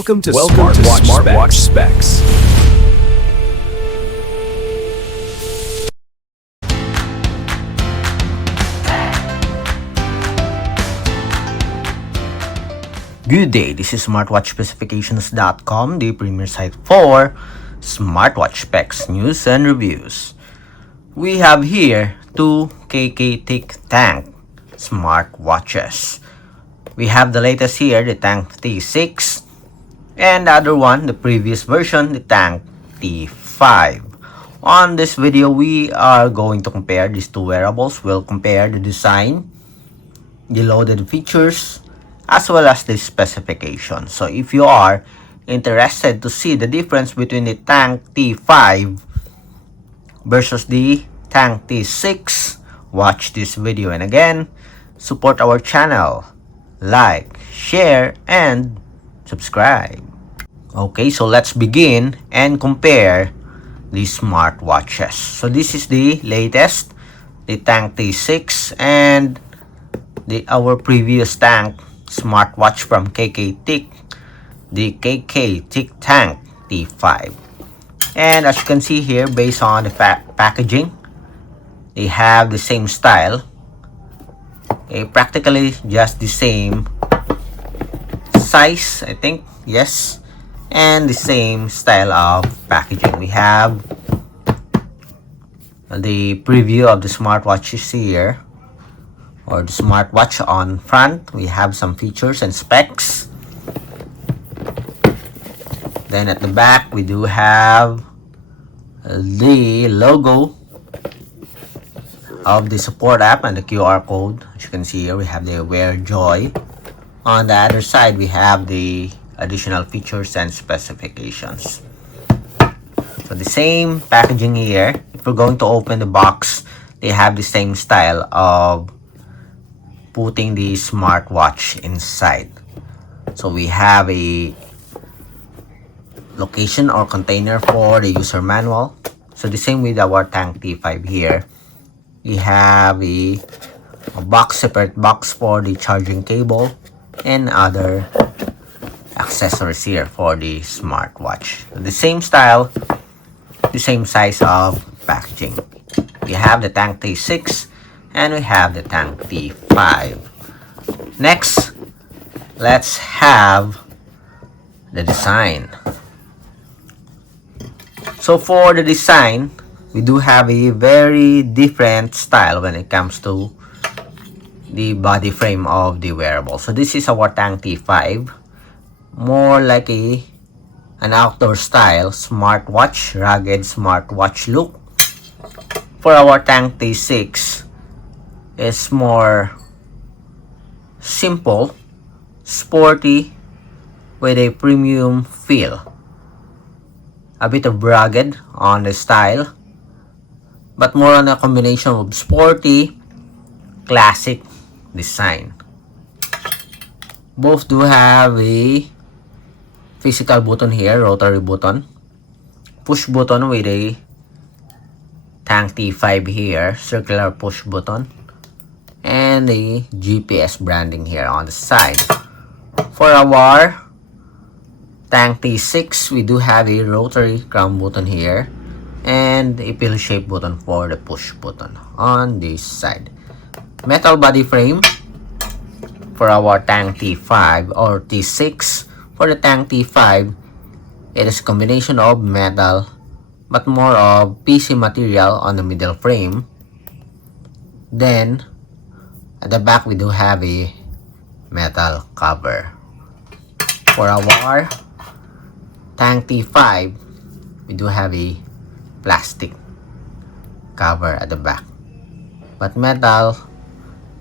Welcome to Smartwatch Specs. Good day, this is smartwatchspecifications.com, the premier site for smartwatch specs, news, and reviews. We have here two KKTICK Tank smartwatches. We have the latest here, the Tank T6, and the other one, the previous version, the Tank T5. On this video, we are going to compare these two wearables. We'll compare the design, the loaded features, as well as the specifications. So if you are interested to see the difference between the Tank T5 versus the Tank T6, watch this video. And again, support our channel, like, share, and subscribe. Okay, so let's begin and compare the smartwatches. So this is the latest, the Tank T6, and our previous Tank smartwatch from KKTICK, the KKTICK Tank T5. And as you can see here, based on the packaging, they have the same style, practically just the same size, I think, yes, and the same style of packaging. We have the preview of the smartwatches here, or the smartwatch on front. We have some features and specs. Then at the back, we do have the logo of the support app and the QR code. As you can see here, we have the Wear Joy. On the other side, we have the additional features and specifications. So the same packaging here. If we're going to open the box, they have the same style of putting the smartwatch inside. So we have a location or container for the user manual. So the same with our Tank T5 here. We have a separate box for the charging cable and other accessories here for the smartwatch. So the same style, the same size of packaging. We have the Tank T6 and we have the Tank T5. Next, let's have the design. So for the design, we do have a very different style when it comes to the body frame of the wearable. So this is our Tank T5, more like an outdoor style smartwatch, rugged smartwatch look. For our Tank T6, it's more simple, sporty, with a premium feel. A bit of rugged on the style, but more on a combination of sporty, classic design. Both do have a physical button here, rotary button, push button with a Tank T5 here, circular push button, and the GPS branding here on the side. For our Tank T6, we do have a rotary crown button here and a pill-shaped button for the push button on this side. Metal body frame for our Tank T5 or T6. For the Tank T5, it is a combination of metal but more of PC material on the middle frame. Then at the back, we do have a metal cover. For our Tank T5, we do have a plastic cover at the back, but metal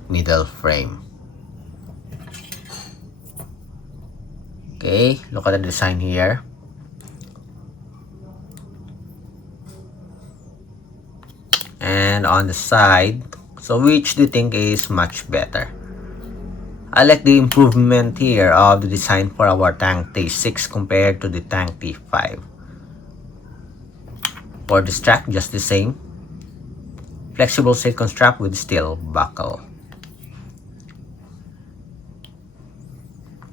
middle frame. Okay, look at the design here. And on the side, so which do you think is much better? I like the improvement here of the design for our Tank T6 compared to the Tank T5. For the strap, just the same. Flexible silicone strap with steel buckle.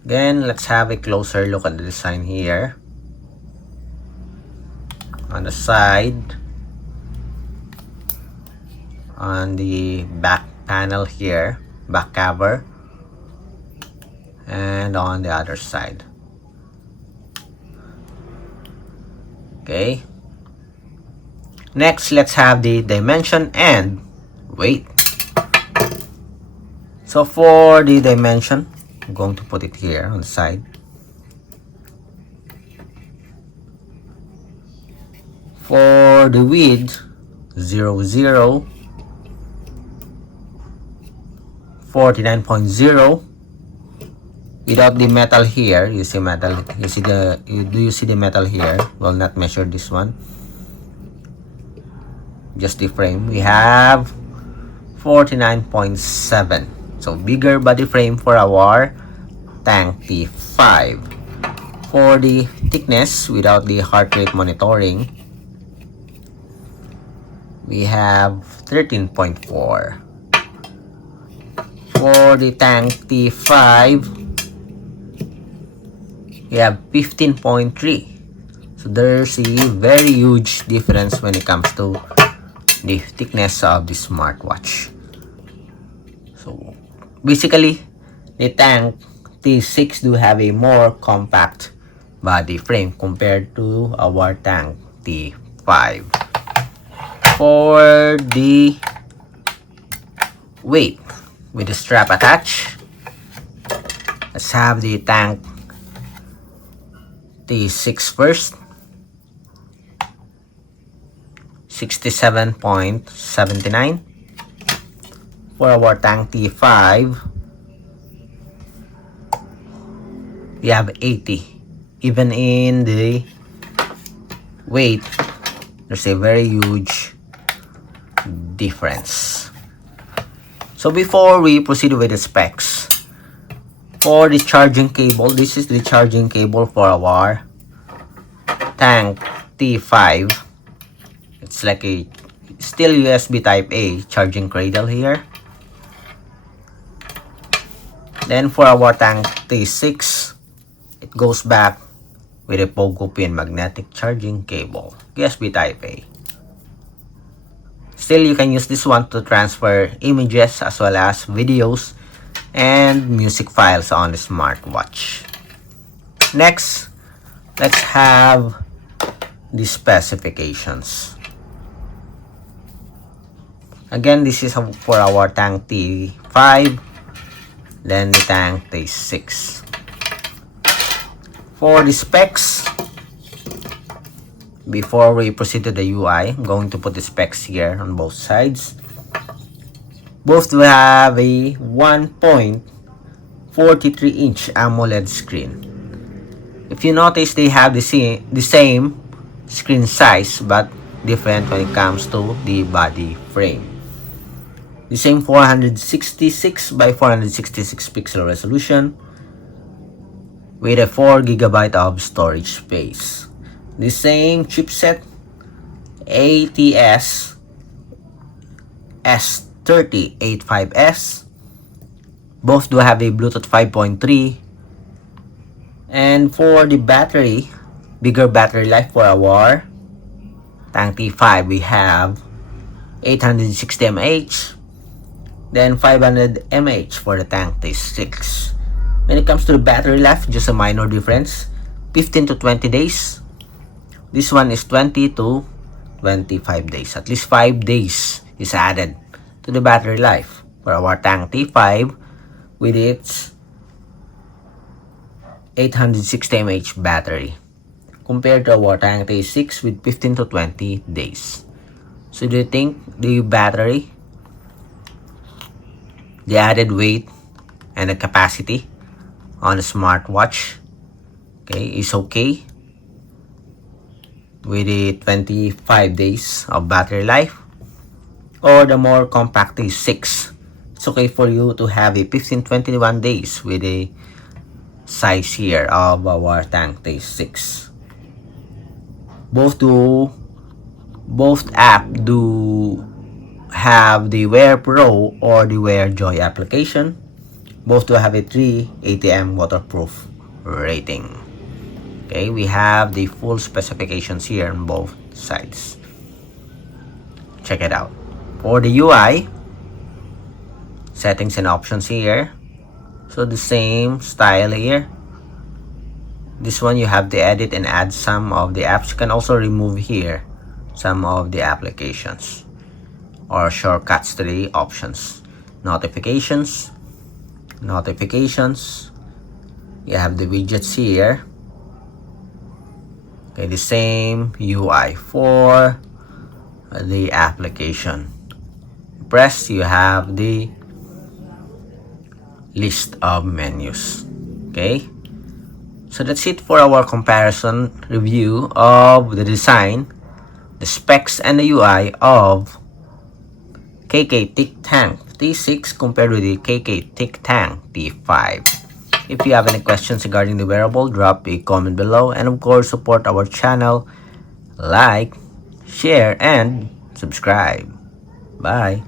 Again, let's have a closer look at the design here. On the side, on the back panel here, back cover, and on the other side. Okay. Next, let's have the dimension and weight. So for the dimension, I'm going to put it here on the side. For the width, 00, 49.0. Without the metal here, you see metal. You see the metal here? Will not measure this one. Just the frame. We have 49.7. So bigger body frame for our Tank T5. For the thickness, without the heart rate monitoring, we have 13.4. For the Tank T5, we have 15.3. So there's a very huge difference when it comes to the thickness of the smartwatch. So basically, the Tank T6 do have a more compact body frame compared to our Tank T5. For the weight with the strap attached, let's have the Tank T6 first. 67.79. For our Tank T5, we have 80. Even in the weight, there's a very huge difference. So before we proceed with the specs, for the charging cable, this is the charging cable for our Tank T5. It's like a still USB type A charging cradle here. Then for our Tank T6, it goes back with a pogo pin magnetic charging cable, USB type A. Still, you can use this one to transfer images as well as videos and music files on the smartwatch. Next, let's have the specifications. Again, this is for our Tank T5, then the Tank T6. For the specs, before we proceed to the UI, I'm going to put the specs here on both sides. Both will have a 1.43-inch AMOLED screen. If you notice, they have the same screen size but different when it comes to the body frame. The same 466 by 466 pixel resolution with a 4 GB of storage space. The same chipset, ATS S3085S. Both do have a Bluetooth 5.3. And for the battery, bigger battery life for our Tank T5, we have 860 mAh. Then 500 mAh for the Tank T6. When it comes to the battery life, just a minor difference. 15 to 20 days. This one is 20 to 25 days. At least 5 days is added to the battery life for our Tank T5 with its 860 mAh battery compared to our Tank T6 with 15 to 20 days. So do you think the battery, the added weight, and the capacity on a smartwatch, is okay with the 25 days of battery life? Or the more compact T6, it's okay for you to have a 15-21 days with a size here of our Tank T6. Both app do have the Wear Pro or the Wear Joy application. Both do have a 3 ATM waterproof rating. Okay, we have the full specifications here on both sides. Check it out. For the UI, settings and options here. So the same style here. This one you have to edit and add some of the apps. You can also remove here some of the applications or shortcuts to the options. Notifications. You have the widgets here. Okay, the same UI for the application. Press, you have the list of menus. Okay, so that's it for our comparison review of the design, the specs, and the UI of KKTICK Tank T6 compared with the KKTICK Tank T5. If you have any questions regarding the wearable, drop a comment below, and of course support our channel, like, share, and subscribe. Bye.